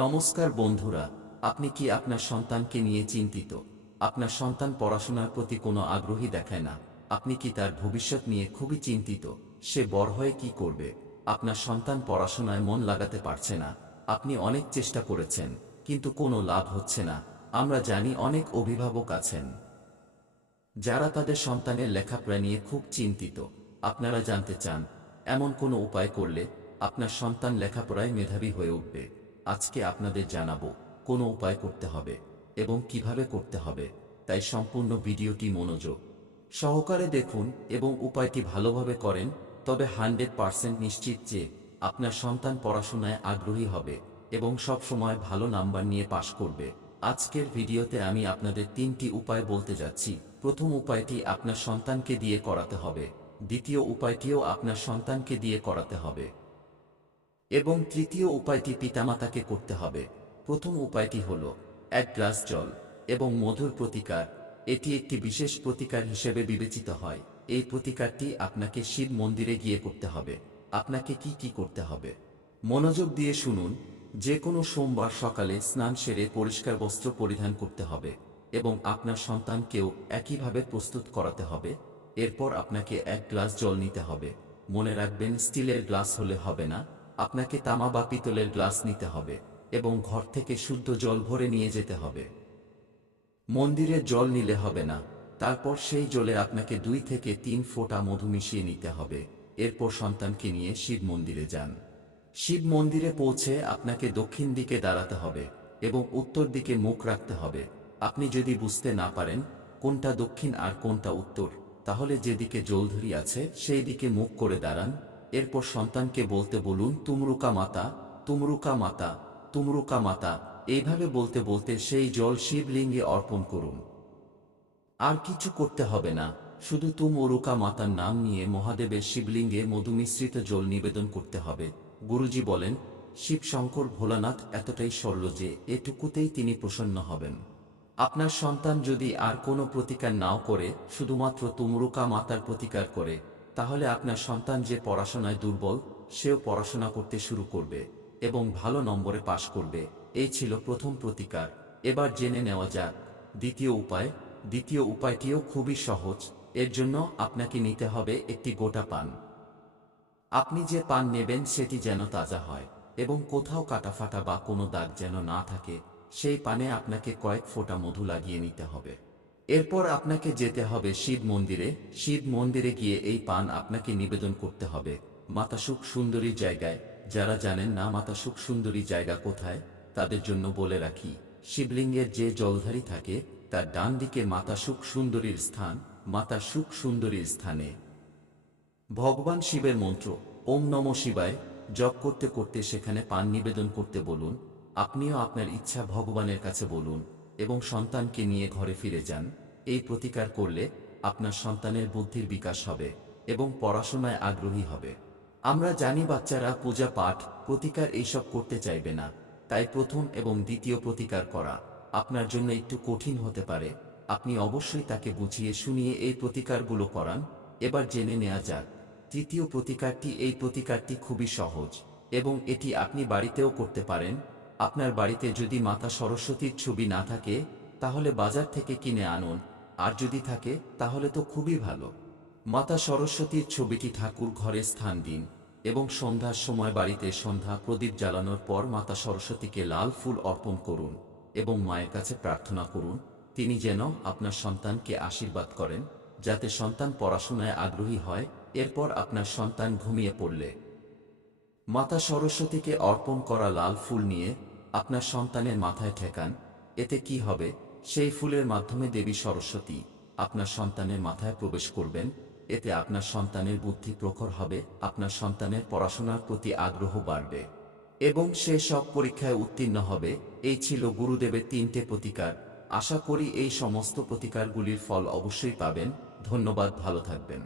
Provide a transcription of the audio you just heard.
নমস্কার বন্ধুরা, আপনি কি আপনার সন্তানকে নিয়ে চিন্তিত? আপনার সন্তান পড়াশোনার প্রতি কোনো আগ্রহী দেখায় না। আপনি কি তার ভবিষ্যৎ নিয়ে খুবই চিন্তিত? সে বড় হয়ে কি করবে? আপনার সন্তান পড়াশোনায় মন লাগাতে পারছে না। আপনি অনেক চেষ্টা করেছেন, কিন্তু কোনো লাভ হচ্ছে না। আমরা জানি অনেক অভিভাবক আছেন যারা তাদের সন্তানের লেখাপড়া নিয়ে খুব চিন্তিত। আপনারা জানতে চান এমন কোনো উপায় করলে আপনার সন্তান লেখাপড়ায় মেধাবী হয়ে উঠবে। আজকে আপনাদের জানাবো কোনো উপায় করতে হবে এবং কিভাবে করতে হবে। তাই সম্পূর্ণ ভিডিওটি মনোযোগ সহকারে দেখুন এবং উপায়টি ভালোভাবে করেন, তবে 100% নিশ্চিত যে আপনার সন্তান পড়াশোনায় আগ্রহী হবে এবং সব সময় ভালো নাম্বার নিয়ে পাশ করবে। আজকের ভিডিওতে আমি আপনাদের 3টি উপায় বলতে যাচ্ছি। প্রথম উপায়টি আপনার সন্তানকে দিয়ে করাতে হবে, দ্বিতীয় উপায়টিও আপনার সন্তানকে দিয়ে করাতে হবে এবং তৃতীয় উপায়টি পিতামাতাকে করতে হবে। প্রথম উপায়টি হল 1 গ্লাস জল এবং মধুর প্রতিকার। এটি একটি বিশেষ প্রতিকার হিসেবে বিবেচিত হয়। এই প্রতিকারটি আপনাকে শিব মন্দিরে গিয়ে করতে হবে। আপনাকে কি কি করতে হবে মনোযোগ দিয়ে শুনুন। যে কোনো সোমবার সকালে স্নান সেরে পরিষ্কার বস্ত্র পরিধান করতে হবে এবং আপনার সন্তানকেও একইভাবে প্রস্তুত করাতে হবে। এরপর আপনাকে 1 গ্লাস জল নিতে হবে। মনে রাখবেন, স্টিলের গ্লাস হলে হবে না, আপনাকে তামা বা পিতলের গ্লাস নিতে হবে এবং ঘর থেকে শুদ্ধ জল ভরে নিয়ে যেতে হবে। মন্দিরে জল নিলে হবে না। তারপর সেই জলে আপনাকে 2 থেকে 3 ফোঁটা মধু মিশিয়ে নিতে হবে। এরপর সন্তানকে নিয়ে শিব মন্দিরে যান। শিব মন্দিরে পৌঁছে আপনাকে দক্ষিণ দিকে দাঁড়াতে হবে এবং উত্তর দিকে মুখ রাখতে হবে। আপনি যদি বুঝতে না পারেন কোনটা দক্ষিণ আর কোনটা উত্তর, তাহলে যেদিকে জলধরি আছে সেই দিকে মুখ করে দাঁড়ান। এরপর সন্তানকে বলতে বলুন, তুমরুকা মাতা, তুমরুকা মাতা, তুমরুকা মাতা। এইভাবে বলতে বলতে সেই জল শিবলিঙ্গে অর্পণ করুন। আর কিছু করতে হবে না, শুধু তুমরুকা মাতার নাম নিয়ে মহাদেবের শিবলিঙ্গে মধু মিশ্রিত জল নিবেদন করতে হবে। গুরুজি বলেন, শিব শঙ্কর ভোলানাথ এতটাই সরল যে এটুকুতেই তিনি প্রসন্ন হবেন। আপনার সন্তান যদি আর কোনো প্রতিকার নাও করে, শুধুমাত্র তুমরুকা মাতার প্রতিকার করে, তাহলে আপনার সন্তান যে পড়াশোনায় দুর্বল সেও পড়াশোনা করতে শুরু করবে এবং ভালো নম্বরে পাশ করবে। এই ছিল প্রথম প্রতিকার। এবার জেনে নেওয়া যাক দ্বিতীয় উপায়। দ্বিতীয় উপায়টিও খুবই সহজ। এর জন্য আপনাকে নিতে হবে একটি গোটা পান। আপনি যে পান নেবেন সেটি যেন তাজা হয় এবং কোথাও কাটাফাটা বা কোনো দাগ যেন না থাকে। সেই পানে আপনাকে কয়েক ফোঁটা মধু লাগিয়ে নিতে হবে। এরপর আপনাকে যেতে হবে শিব মন্দিরে। শিব মন্দিরে গিয়ে এই পান আপনাকে নিবেদন করতে হবে মাতা সুখ সুন্দরী জায়গায়। যারা জানেন না মাতা সুখ সুন্দরী জায়গা কোথায়, তাদের জন্য বলে রাখি, শিবলিঙ্গের যে জলধারী থাকে তার ডান দিকে মাতা সুখ সুন্দরীর স্থান। মাতা সুখ সুন্দরীর স্থানে ভগবান শিবের মন্ত্র ওম নমঃ শিবায় জপ করতে করতে সেখানে পান নিবেদন করতে বলুন। আপনিও আপনার ইচ্ছা ভগবানের কাছে বলুন এবং সন্তানকে নিয়ে ঘরে ফিরে যান। এই প্রতিকার করলে আপনার সন্তানের বুদ্ধির বিকাশ হবে এবং পড়াশোনায় আগ্রহী হবে। আমরা জানি বাচ্চারা পূজা পাঠ প্রতিকার এইসব করতে চাইবে না, তাই প্রথম এবং দ্বিতীয় প্রতিকার করা আপনার জন্য একটু কঠিন হতে পারে। আপনি অবশ্যই তাকে বুঝিয়ে শুনিয়ে এই প্রতিকারগুলো করান। এবার জেনে নেওয়া যাক তৃতীয় প্রতিকারটি। এই প্রতিকারটি খুবই সহজ এবং এটি আপনি বাড়িতেও করতে পারেন। আপনার বাড়িতে যদি মাতা সরস্বতীর ছবি না থাকে তাহলে বাজার থেকে কিনে আনুন, আর যদি থাকে তাহলে তো খুবই ভালো। মাতা সরস্বতীর ছবিটি ঠাকুর ঘরে স্থান দিন এবং সন্ধ্যার সময় বাড়িতে সন্ধ্যা প্রদীপ জ্বালানোর পর মাতা সরস্বতীকে লাল ফুল অর্পণ করুন এবং মায়ের কাছে প্রার্থনা করুন তিনি যেন আপনার সন্তানকে আশীর্বাদ করেন, যাতে সন্তান পড়াশোনায় আগ্রহী হয়। এরপর আপনার সন্তান ঘুমিয়ে পড়লে মাতা সরস্বতীকে অর্পণ করা লাল ফুল নিয়ে আপনার সন্তানের মাথায় ঠেকান। এতে কি হবে, সেই ফুলের মাধ্যমে দেবী সরস্বতী আপনার সন্তানের মাথায় প্রবেশ করবেন। এতে আপনার সন্তানের বুদ্ধি প্রখর হবে, আপনার সন্তানের পড়াশোনার প্রতি আগ্রহ বাড়বে এবং সে সব পরীক্ষায় উত্তীর্ণ হবে। এই ছিল গুরুদেবের 3টে প্রতিকার। আশা করি এই সমস্ত প্রতিকারগুলির ফল অবশ্যই পাবেন। ধন্যবাদ, ভালো থাকবেন।